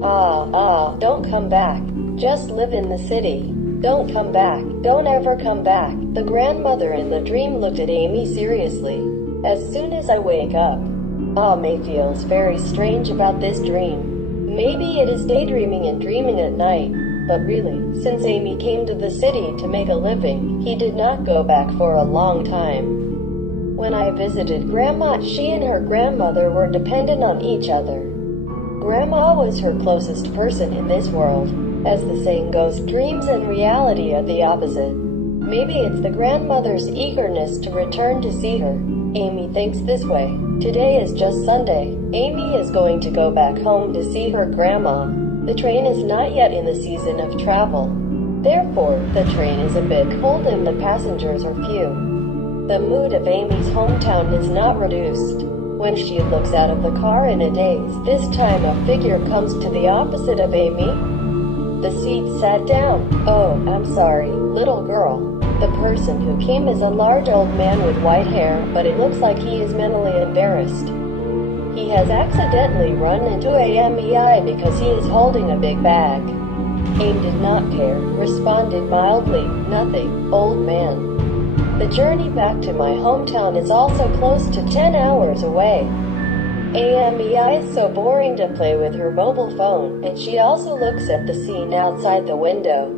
Don't come back. Just live in the city. Don't come back. Don't ever come back. The grandmother in the dream looked at Amie seriously. As soon as I wake up, Amee feels very strange about this dream. Maybe it is daydreaming and dreaming at night. But really, since Amee came to the city to make a living, he did not go back for a long time. When I visited Grandma, she and her grandmother were dependent on each other. Grandma was her closest person in this world. As the saying goes, dreams and reality are the opposite. Maybe it's the grandmother's eagerness to return to see her. Amee thinks this way. Today is just Sunday. Amee is going to go back home to see her grandma. The train is not yet in the season of travel. Therefore, the train is a bit cold and the passengers are few. The mood of Amee's hometown is not reduced. When she looks out of the car in a daze, this time a figure comes to the opposite of Amee. The seat sat down. Oh, I'm sorry, little girl. The person who came is a large old man with white hair, but it looks like he is mentally embarrassed. He has accidentally run into Amee because he is holding a big bag. Amee did not care, responded mildly, nothing, old man. The journey back to my hometown is also close to 10 hours away. Amee is so boring to play with her mobile phone, and she also looks at the scene outside the window.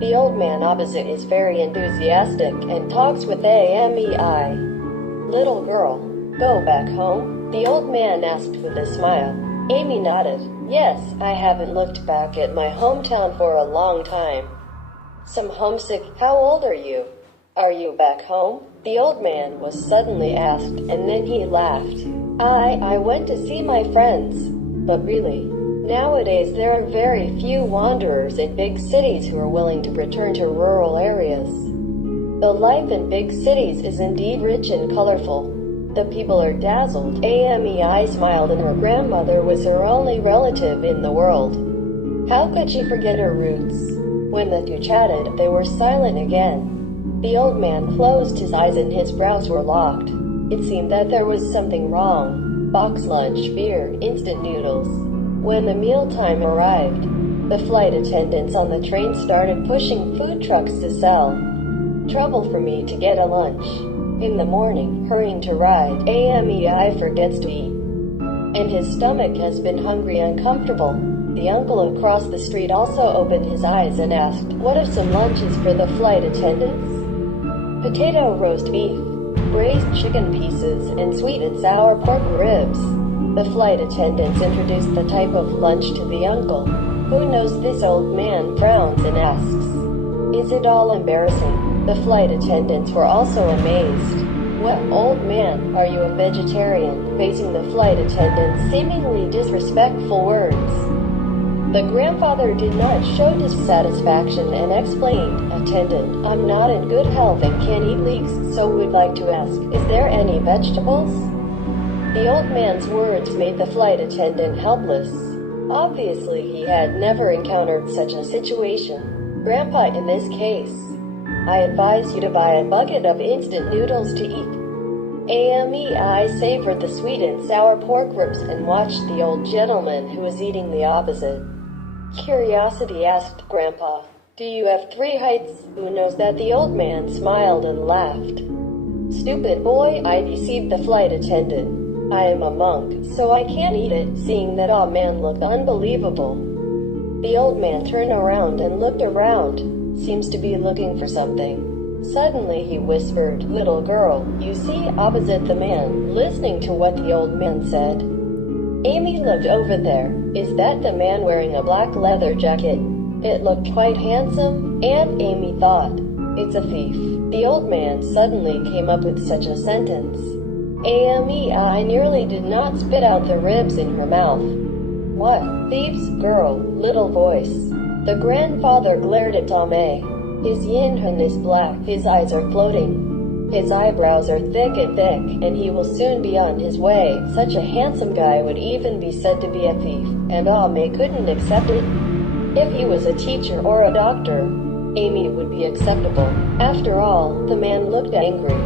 The old man opposite is very enthusiastic and talks with Amee. Little girl, go back home? The old man asked with a smile. Amee nodded. Yes, I haven't looked back at my hometown for a long time. Some homesick. How old are you? Are you back home? The old man was suddenly asked, and then he laughed. I went to see my friends. But really, nowadays there are very few wanderers in big cities who are willing to return to rural areas. The life in big cities is indeed rich and colorful. The people are dazzled. Amee smiled, and her grandmother was her only relative in the world. How could she forget her roots? When the two chatted, they were silent again. The old man closed his eyes and his brows were locked. It seemed that there was something wrong. Box lunch, beer, instant noodles. When the mealtime arrived, the flight attendants on the train started pushing food trucks to sell. Trouble for me to get a lunch. In the morning, hurrying to ride, Amee forgets to eat. And his stomach has been hungry and uncomfortable. The uncle across the street also opened his eyes and asked, what are some lunches for the flight attendants? Potato roast beef, braised chicken pieces, and sweet and sour pork ribs. The flight attendants introduced the type of lunch to the uncle. Who knows? This old man frowns and asks, is it all embarrassing? The flight attendants were also amazed. What, old man, are you a vegetarian? Facing the flight attendants' seemingly disrespectful words. The grandfather did not show dissatisfaction and explained, attendant, I'm not in good health and can't eat leeks, so would like to ask, is there any vegetables? The old man's words made the flight attendant helpless. Obviously, he had never encountered such a situation. Grandpa, in this case, I advise you to buy a bucket of instant noodles to eat. Amee savored the sweet and sour pork ribs and watched the old gentleman who was eating the opposite. Curiosity asked Grandpa, do you have 3 heights? Who knows that? The old man smiled and laughed. Stupid boy, I deceived the flight attendant. I am a monk, so I can't eat it. Seeing that old man looked unbelievable. The old man turned around and looked around. Seems to be looking for something. Suddenly he whispered, little girl, you see, opposite the man, listening to what the old man said. Amee looked over there. Is that the man wearing a black leather jacket? It looked quite handsome, and Amee thought, it's a thief. The old man suddenly came up with such a sentence. Amee nearly did not spit out the ribs in her mouth. What, thieves? Girl, little voice. The grandfather glared at Amee. His yin is black, his eyes are floating. His eyebrows are thick, and he will soon be on his way. Such a handsome guy would even be said to be a thief, and Amee couldn't accept it. If he was a teacher or a doctor, Amee would be acceptable. After all, the man looked angry.